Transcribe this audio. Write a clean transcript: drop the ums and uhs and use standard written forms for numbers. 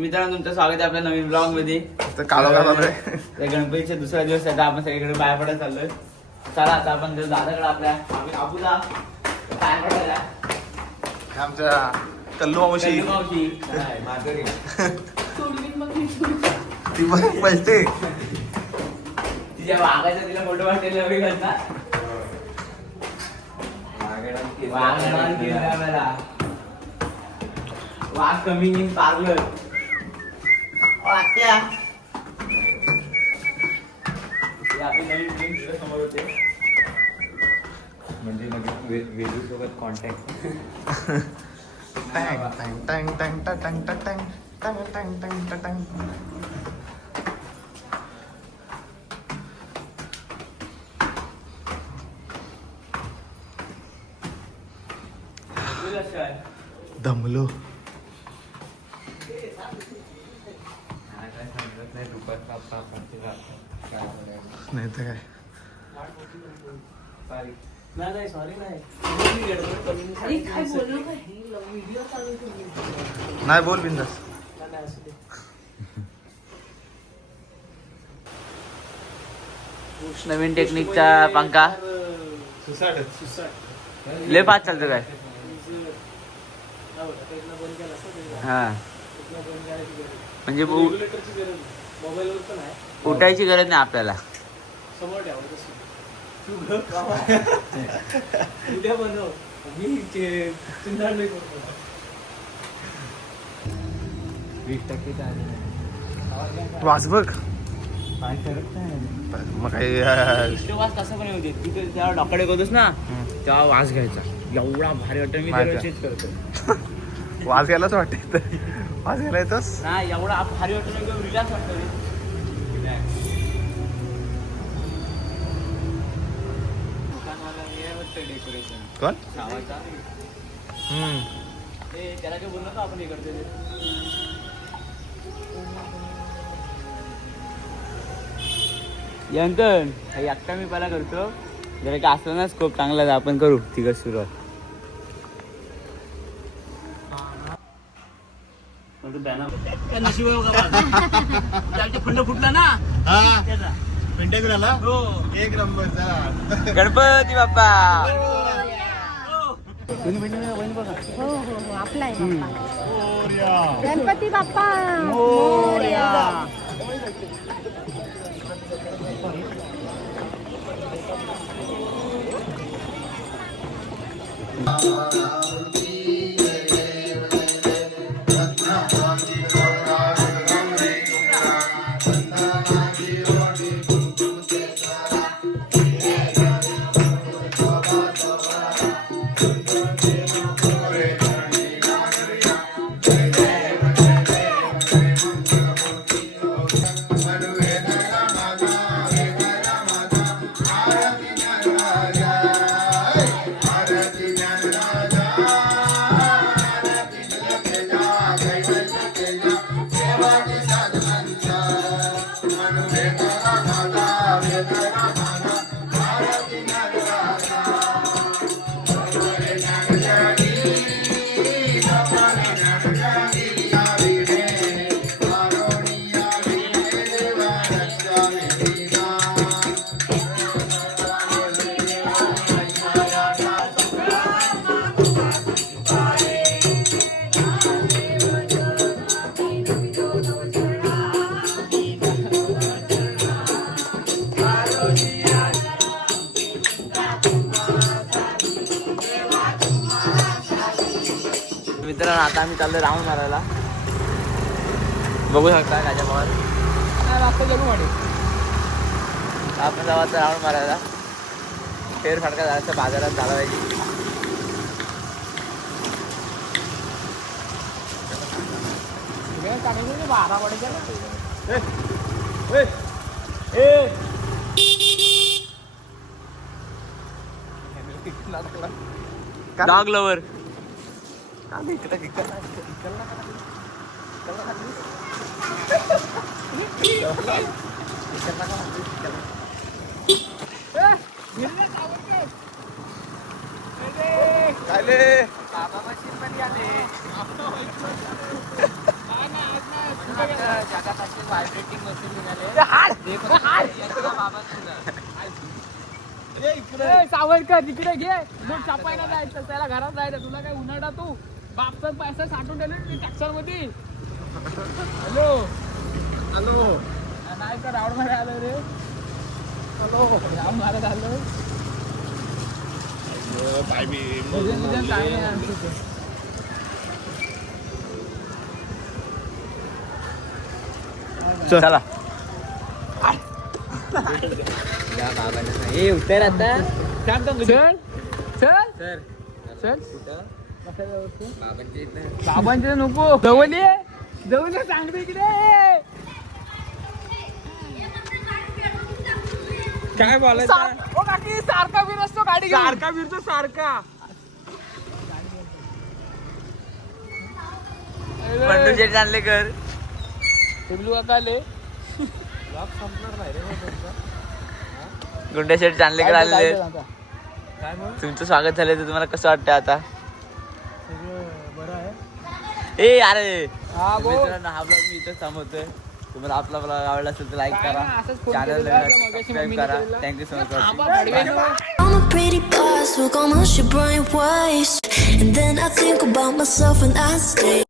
मित्रांनो तुमचं स्वागत आहे आपल्या नवीन ब्लॉग मध्ये. तर गणपतीचा दुसरा दिवस आहे. आपण सगळीकडे बाहेर पडायला चाललोय. चला आता आपण दादाकडे आपल्या बापूला बाहेर पडायला. आमच्या कल्लू मावशी ती पण पळते. तिच्या वाघाचा तिला फोटो वाटलेला वेगळाच ना. वाघ कमी पार्लर आपली नवीन टीम तुझ्या समोर होते. म्हणजे वेदू सोबत कॉन्टॅक्ट. टँग टँग टँग टँग टँग टँग टँग टँग टँग टँग टँग. दमलो नाही तर काय. नाही बोल बिंदास. नवीन टेक्निकचा पंखा लय फास्ट चालतो काय. हा म्हणजे उठायची गरज नाही आपल्याला. वाज बघ मग काही वास कसा पण येऊ दे. तिथे जेव्हा डॉक्टर करतोस ना तेव्हा वास घ्यायचा. एवढा भारी वाटतं. मी दरवर्षीच करतो. वाज घ्यायलाच वाटत. वाज घ्यायला येतोस ना. एवढा भारी वाटतं. एकदम रिलॅक्स वाटतं. डेकोरेशन कोण शावाचा. त्याला काय बोललो का आपण हे करतो ते. यंकन एकटा मी पहिला करतो. जरा काय असलं ना स्कोप चांगला आपण करू तिघं सुरुवात. फंड फुटला ना. एक नंबर. गणपती बाप्पा. हो आपला आहे गणपती बाप्पा मोरया. मित्रांनो आता आम्ही चाललोय राऊंड मारायला. बघू शकता राजा पवार आपण जावाचं राऊंड मारायला. फेरफटका जायचं बाजारात झाला पाहिजे. डॉग लवर आले बाबा मशीन मध्ये आले. व्हायब्रेटिंग मशीन निघाले सावरकर तिकडे घे दूध छापायला जायचं त्याला घरात जायचं तुला काय उन्हाळा तू बापचा पैसा साठवून ठेवले ट्रॅक्टर मध्ये हॅलो हॅलो नाही का राऊंड मारा आलो रे हॅलो राऊंड मारत आलो चला हे उतर आता चल चल चल बाबांचे नको जवळ जवळ सांगते इकडे काय बोलायचं ओ काकी सारखा वीर असतो गाडी घेऊन. सारखा फिरतो सारखा बंडू शेट आणले कर टिबलू काका आले गुंडा शेट चांदलेकर आलेले काय मग तुमचं स्वागत झालं तर तुम्हाला कसं वाटतं आता बरं आहे ए अरे हा बोल मित्रांनो हा ब्लॉग मी इथं थांबवतोय तुम्हाला आपला ब्लॉग आवडला असेल तर लाईक काय करा ना, असंच फोन चॅनल केलेला आहे, मगाशी सबस्क्राईब मम्मीने करा केलेला. थँक्यू सो मच आबा भडवे नो. I'm a pretty boss, look almost your brain waves. And then I think about myself and I stay.